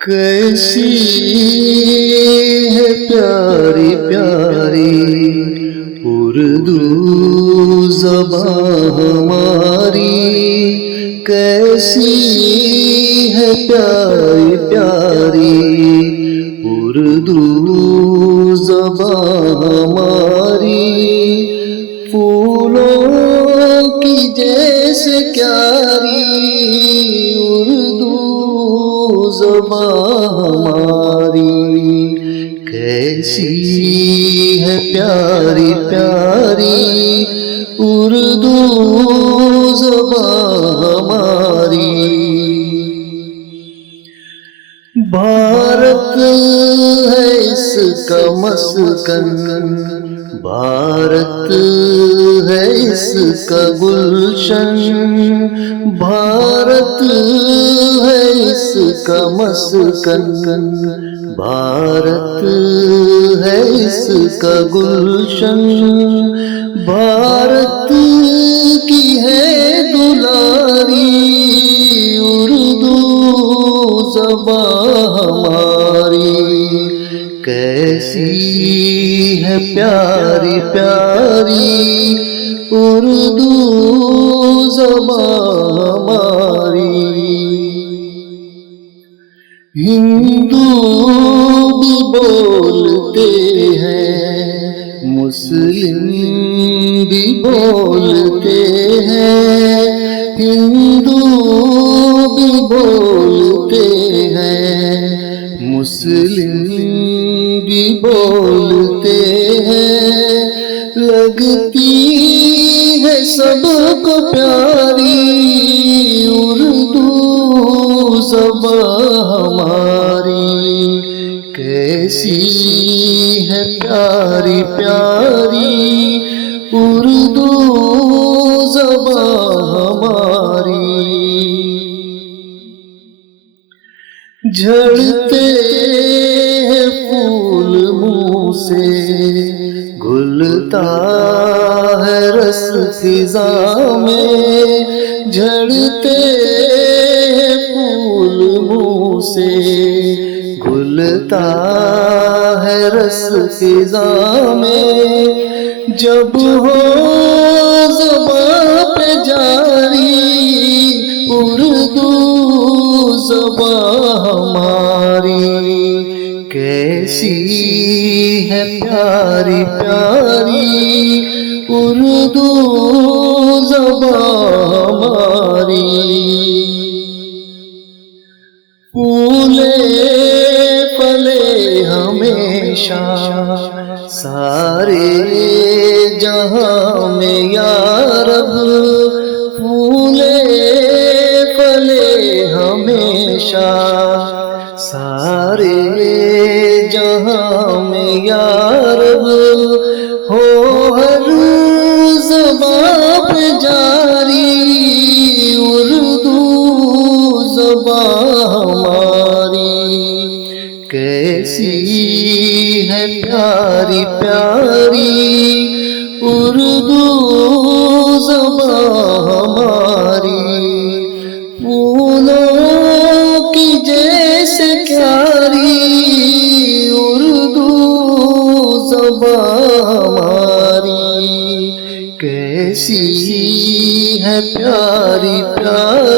کیسی ہے پیاری پیاری اردو زبان ہماری، کیسی ہے پیاری پیاری اردو زبان ہماری، پھولوں کی جیسے پیاری اردو زبان ہماری، کیسی ہے پیاری پیاری اردو زبان ہماری۔ بھارت ہے اس کا مسکن، بھارت ہے اس کا گلشن، بھارت ہے اس کا مسکن، بھارت ہے اس کا گلشن، بھارت کی ہے دلاری اردو زبان ہماری، کیسی ہے پیاری پیاری اردو زبان ہماری۔ ہندو بھی بولتے ہیں، مسلم بھی بولتے ہیں، ہندو بھی بولتے ہیں، مسلم بھی بولتے ہیں، لگتی ہے سب کو پیاری اردو زبان ہماری، کیسی ہے پیاری پیاری اردو زبان ہماری۔ جھڑتے ہیں پھول منہ سے، گھلتا ہے رس فضا میں، جھڑتے ہیں پھول منہ سے، گھلتا ہے رس فضا میں، جب ہو زبان پہ جاری اردو زبان ہماری، کیسی ہے پیاری پیاری اردو زبان ہماری۔ پھولے پھلے ہمیشہ سارے جہاں میں یا رب، پھولے پھلے ہمیشہ سارے جہاں میں یا رب، ہو ہر زبان پہ جاری اردو زبان ہماری، کیسی ہے پیاری پیاری اردو زبان ہماری، پھولوں کی جیسے پیاری اردو زبان ہماری، کیسی ہے پیاری پیاری